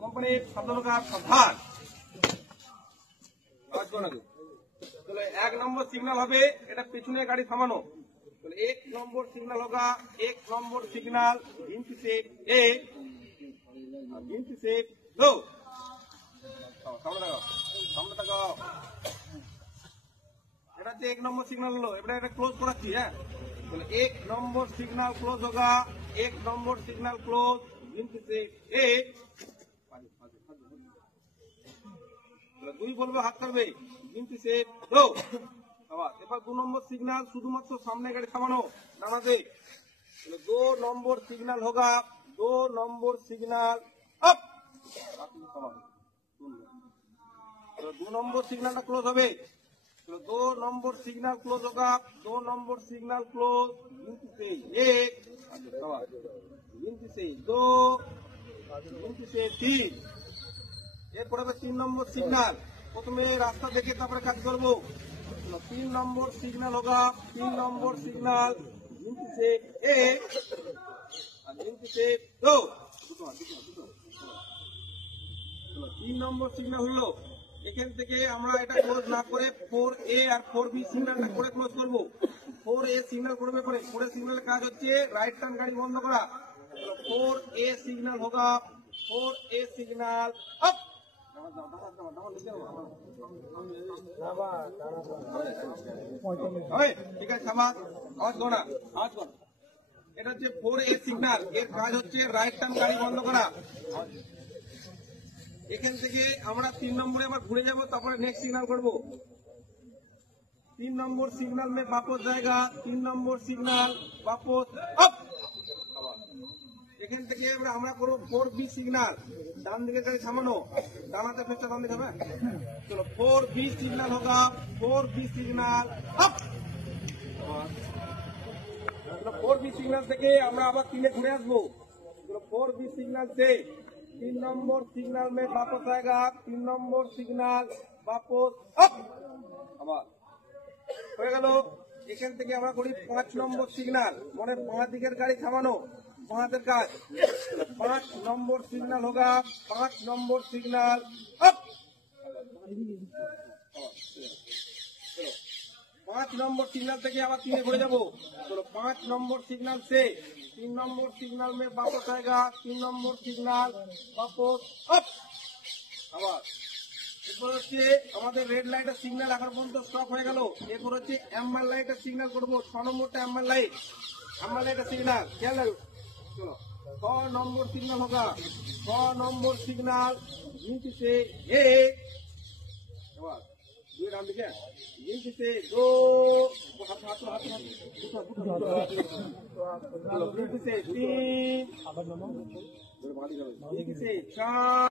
কোম্পানির শব্দলোকার সাবধান। চলো 1 নম্বর সিগন্যাল হবে, এটা পেছনে গাড়ি থামানো। 1 নম্বর সিগন্যাল होगा, 1 নম্বর সিগন্যাল गिनती से 1 गिनती से 2। সামনে তাকাও। এটা হচ্ছে 1 নম্বর সিগন্যাল হলো, এবারে এটা ক্লোজ করাচ্ছি। হ্যাঁ, 1 নম্বর সিগন্যাল ক্লোজ होगा, 1 নম্বর সিগন্যাল ক্লোজ गिनती से 1। 2 বলবে, হাত করবে, गिनती से 2। এবার 2 নম্বর সিগন্যাল শুধুমাত্র সামনে গাড়ি থামানো, ডানাতে। 2 নম্বর সিগন্যাল होगा, 2 নম্বর সিগন্যাল আপ। 2 নম্বর সিগন্যালটা ক্লোজ হবে। 2 নম্বর সিগন্যাল ক্লোজ होगा, 2 নম্বর সিগন্যাল ক্লোজ गिनती से 1, गिनती से 2, गिनती से 3। এরপর হবে 3 নম্বর সিগন্যাল। প্রথমে রাস্তা দেখে তারপরে কাজ করবো। 3 নম্বর সিগন্যাল होगा, 3 নম্বর সিগন্যাল गिनती से 1 और गिनती से 2। 3 নম্বর সিগন্যাল হলো, এখান থেকে আমরা এটা ক্লোজ না করে 4A আর 4B সিগন্যালটা করে ক্লোজ করবো। 4A সিগন্যাল করবে পরে 4A সিগন্যালের কাজ হচ্ছে রাইট টার্ন গাড়ি বন্ধ করা। 4A সিগন্যাল होगा, 4A সিগন্যাল আপ। ঠিক আছে, আওয়াজ করো না, আওয়াজ করো। এটা হচ্ছে 4A সিগন্যাল, এর কাজ হচ্ছে রাইট টার্ন গাড়ি বন্ধ করা। এখান থেকে আমরা 3 নম্বরে আবার ঘুরে যাব, তারপরে নেক্সট সিগন্যাল করবো। 3 নম্বর সিগন্যাল में वापस जाएगा, 3 নম্বর সিগন্যাল वापस अप। এখান থেকে আমরা করবো 4B সিগন্যাল, ডান দিকে গাড়ি থামানো, ডানাতে ফেরটা ডান দিকে হবে। চলো 4B সিগন্যাল होगा, 4B signal up. 4B signal থেকে আমরা আবার 3 এ ঘুরে আসবো। 4B সিগন্যাল से 3 নম্বর সিগন্যাল में वापस आएगा, 3 নম্বর সিগন্যাল वापस अप। আবার হয়ে গেল। এখান থেকে আমরা করি 5 নম্বর সিগন্যাল, মানে 5 দিকের গাড়ি থামানো, 5 এর কাজ। 5 নম্বর সিগন্যাল होगा, 5 নম্বর সিগন্যাল अप। 5 নম্বর সিগন্যাল থেকে আবার 3 এ ঘুরে যাবো। চলো 5 নম্বর সিগন্যাল से 3 নম্বর সিগন্যাল में वापस आएगा, 3 নম্বর সিগন্যাল वापस अप। আবার এরপর হচ্ছে আমাদের রেড লাইটের সিগন্যাল এখন পর্যন্ত স্টপ হয়ে গেল। এরপর হচ্ছে অ্যাম্বার লাইটের সিগন্যাল করবো। 6 নম্বরটা অ্যাম্বার লাইট, অ্যাম্বার লাইটের সিগন্যাল খেয়াল রাখো। চলো 6 নম্বর সিগন্যাল होगा, 6 নম্বর সিগন্যাল गिनती से 1, ডান দিকে गिनती से 2, गिनती से 3, गिनती से 4।